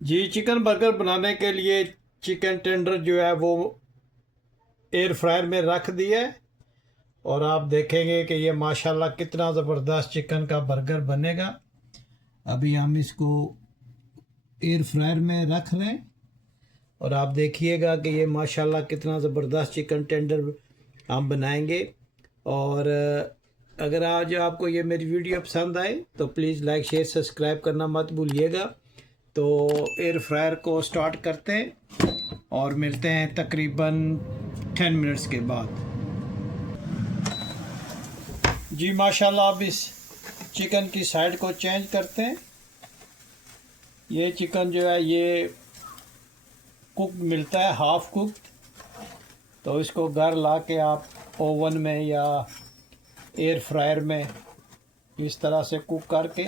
जी, chicken burger बनाने के लिए चिकन टेंडर जो है वो एयर फ्रायर में रख दिया है। और आप देखेंगे कि ये माशाल्लाह कितना ज़बरदस्त चिकन का बर्गर बनेगा। अभी हम इसको एयर फ्रायर में रख रहे हैं और आप देखिएगा कि ये माशाल्लाह कितना ज़बरदस्त चिकन टेंडर हम बनाएंगे। और अगर आज आपको ये मेरी वीडियो पसंद आए तो प्लीज़ लाइक शेयर सब्सक्राइब करना मत भूलिएगा। तो एयर फ्रायर को स्टार्ट करते हैं और मिलते हैं तकरीबन 10 मिनट्स के बाद। जी माशाल्लाह, अब इस चिकन की साइड को चेंज करते हैं। ये चिकन जो है ये कुक मिलता है, हाफ कुक्ड। तो इसको घर ला के आप ओवन में या एयर फ्रायर में इस तरह से कुक करके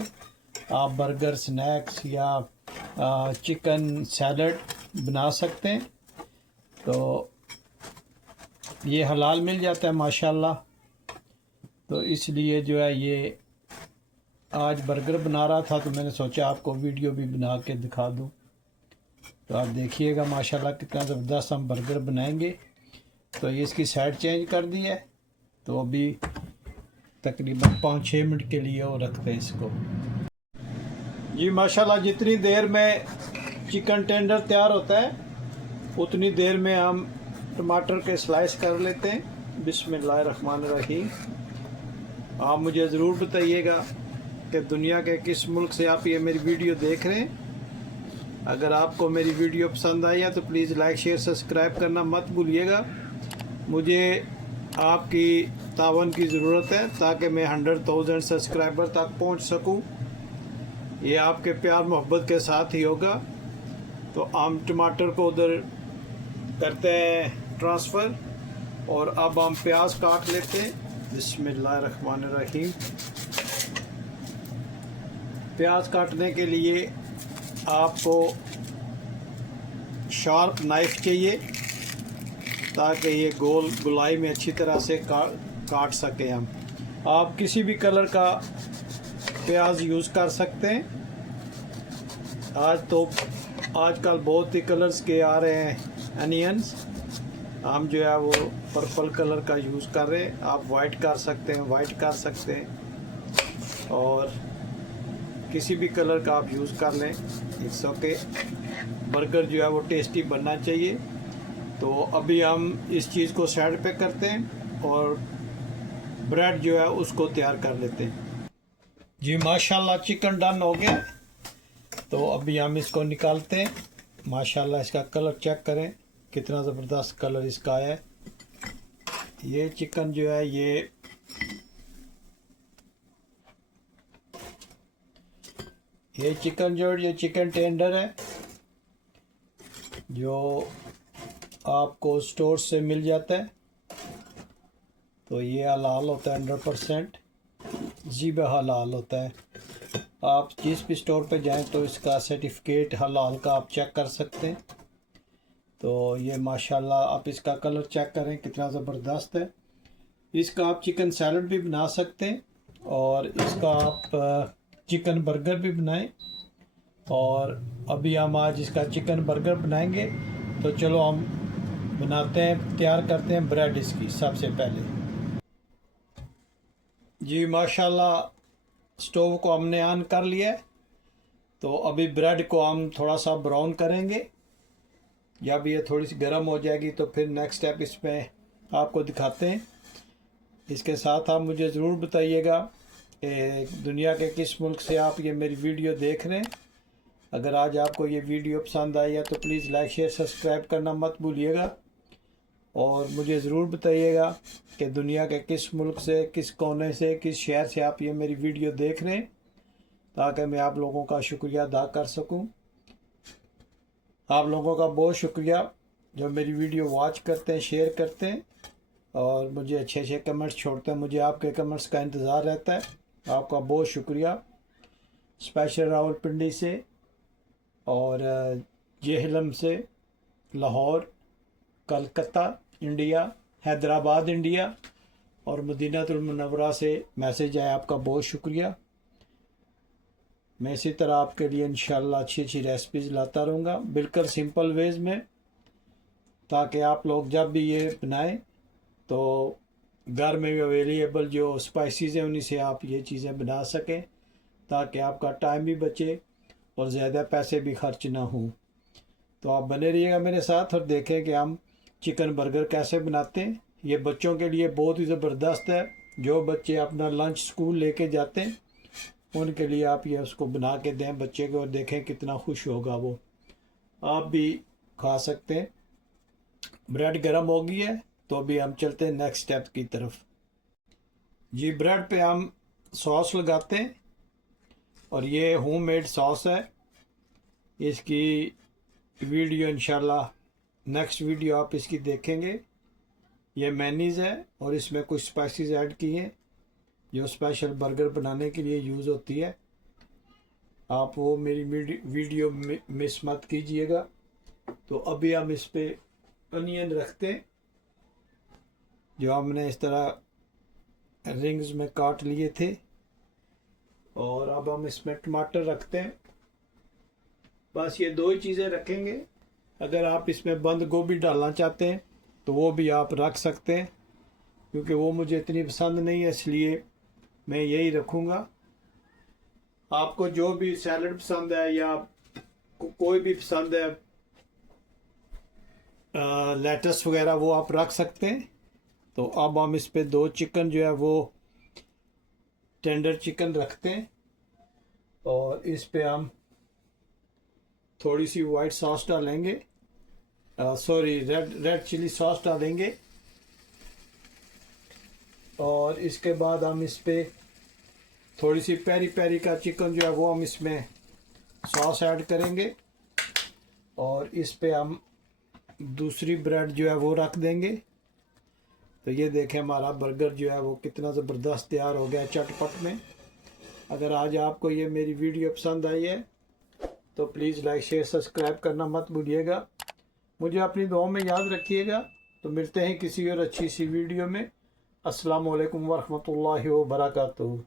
आप बर्गर, स्नैक्स या चिकन सैलड बना सकते हैं। तो ये हलाल मिल जाता है माशाल्लाह। तो इसलिए जो है ये आज बर्गर बना रहा था तो मैंने सोचा आपको वीडियो भी बना के दिखा दूं। तो आप देखिएगा माशाल्लाह कितना ज़बरदस्त हम बर्गर बनाएंगे। तो ये इसकी साइड चेंज कर दी है। तो अभी तकरीबन 5-6 मिनट के लिए वो रखते हैं इसको। जी माशाल्लाह, जितनी देर में चिकन टेंडर तैयार होता है उतनी देर में हम टमाटर के स्लाइस कर लेते हैं। बिस्मिल्लाहिर्रहमानिर्रहीम। आप मुझे ज़रूर बताइएगा कि दुनिया के किस मुल्क से आप ये मेरी वीडियो देख रहे हैं। अगर आपको मेरी वीडियो पसंद आई है तो प्लीज़ लाइक शेयर सब्सक्राइब करना मत भूलिएगा। मुझे आपकी तावन की ज़रूरत है ताकि मैं 100,000 सब्सक्राइबर तक पहुंच सकूं। ये आपके प्यार मोहब्बत के साथ ही होगा। तो हम टमाटर को उधर करते हैं ट्रांसफ़र और अब हम प्याज काट लेते हैं। बिस्मिल्लाहिर्रहमानिर्रहीम। प्याज काटने के लिए आपको शार्प नाइफ चाहिए ताकि ये गोल गुलाई में अच्छी तरह से काट सकें हम। आप किसी भी कलर का प्याज यूज़ कर सकते हैं। आजकल बहुत ही कलर्स के आ रहे हैं अनियंस। हम जो है वो पर्पल कलर का यूज़ कर रहे हैं। आप वाइट कर सकते हैं, वाइट कर सकते हैं और किसी भी कलर का आप यूज़ कर लें, इट्स ओके। बर्गर जो है वो टेस्टी बनना चाहिए। तो अभी हम इस चीज़ को साइड पे करते हैं और ब्रेड जो है उसको तैयार कर लेते हैं। जी माशाल्लाह, चिकन डन हो गया। तो अभी हम इसको निकालते हैं। माशाल्लाह, इसका कलर चेक करें कितना ज़बरदस्त कलर इसका है। ये चिकन जो है ये चिकन टेंडर है जो आपको स्टोर से मिल जाता है। तो ये हलाल होता है, 100% ज़िबा हलाल होता है। आप जिस भी स्टोर पे जाएं तो इसका सर्टिफिकेट हलाल का आप चेक कर सकते हैं। तो ये माशाल्लाह, आप इसका कलर चेक करें कितना ज़बरदस्त है। इसका आप चिकन सैलड भी बना सकते हैं और इसका आप चिकन बर्गर भी बनाएं। और अभी हम आज इसका चिकन बर्गर बनाएंगे। तो चलो हम बनाते हैं, तैयार करते हैं ब्रेड इसकी सबसे पहले। जी माशाल्लाह, स्टोव को हमने ऑन कर लिया है। तो अभी ब्रेड को हम थोड़ा सा ब्राउन करेंगे। जब ये थोड़ी सी गर्म हो जाएगी तो फिर नेक्स्ट स्टेप इसमें आपको दिखाते हैं। इसके साथ आप मुझे ज़रूर बताइएगा कि दुनिया के किस मुल्क से आप ये मेरी वीडियो देख रहे हैं। अगर आज आपको ये वीडियो पसंद आई है तो प्लीज़ लाइक शेयर सब्सक्राइब करना मत भूलिएगा। और मुझे ज़रूर बताइएगा कि दुनिया के किस मुल्क से, किस कोने से, किस शहर से आप ये मेरी वीडियो देख रहे हैं ताकि मैं आप लोगों का शुक्रिया अदा कर सकूं। आप लोगों का बहुत शुक्रिया जो मेरी वीडियो वॉच करते हैं, शेयर करते हैं और मुझे अच्छे अच्छे कमेंट्स छोड़ते हैं। मुझे आपके कमेंट्स का इंतज़ार रहता है। आपका बहुत शुक्रिया। स्पेशल रावलपिंडी से और जेहलम से, लाहौर, कलकत्ता इंडिया, हैदराबाद इंडिया और मदीनातुल मुनव्वरा से मैसेज आया। आपका बहुत शुक्रिया। मैं इसी तरह आपके लिए इंशाल्लाह अच्छी अच्छी रेसिपीज़ लाता रहूँगा, बिल्कुल सिंपल वेज में, ताकि आप लोग जब भी ये बनाएं तो घर में भी अवेलेबल जो स्पाइसेस हैं उन्हीं से आप ये चीज़ें बना सकें, ताकि आपका टाइम भी बचे और ज़्यादा पैसे भी खर्च ना हों। तो आप बने रहिएगा मेरे साथ और देखें कि हम चिकन बर्गर कैसे बनाते हैं। ये बच्चों के लिए बहुत ही ज़बरदस्त है। जो बच्चे अपना लंच स्कूल लेके जाते हैं उनके लिए आप ये उसको बना के दें बच्चे को, और देखें कितना खुश होगा वो। आप भी खा सकते हैं। ब्रेड गर्म हो गई है तो अभी हम चलते हैं नेक्स्ट स्टेप की तरफ। जी, ब्रेड पे हम सॉस लगाते हैं और ये होममेड सॉस है। इसकी वीडियो इंशाल्लाह नेक्स्ट वीडियो आप इसकी देखेंगे। ये मेनीज़ है और इसमें कुछ स्पाइसेस ऐड किए हैं जो स्पेशल बर्गर बनाने के लिए यूज़ होती है। आप वो मेरी वीडियो मिस मत कीजिएगा। तो अभी हम इस पे अनियन रखते हैं जो हमने इस तरह रिंग्स में काट लिए थे, और अब हम इसमें टमाटर रखते हैं। बस ये दो ही चीज़ें रखेंगे। अगर आप इसमें बंद गोभी डालना चाहते हैं तो वो भी आप रख सकते हैं, क्योंकि वो मुझे इतनी पसंद नहीं है, इसलिए मैं यही रखूँगा। आपको जो भी सैलड पसंद है या कोई भी पसंद है, लेटस वगैरह, वो आप रख सकते हैं। तो अब हम इस पे दो चिकन जो है वो टेंडर चिकन रखते हैं, और इस पे हम थोड़ी सी वाइट सॉस डालेंगे, सॉरी रेड चिली सॉस डालेंगे। और इसके बाद हम इस पे थोड़ी सी पेरी पेरी का चिकन जो है वो हम इसमें सॉस ऐड करेंगे, और इस पे हम दूसरी ब्रेड जो है वो रख देंगे। तो ये देखें हमारा बर्गर जो है वो कितना ज़बरदस्त तैयार हो गया चटपट में। अगर आज आपको ये मेरी वीडियो पसंद आई है तो प्लीज़ लाइक शेयर सब्सक्राइब करना मत भूलिएगा। मुझे अपनी दुआओं में याद रखिएगा। तो मिलते हैं किसी और अच्छी सी वीडियो में। अस्सलाम वालेकुम वरहमतुल्लाहि व बरकातुहू।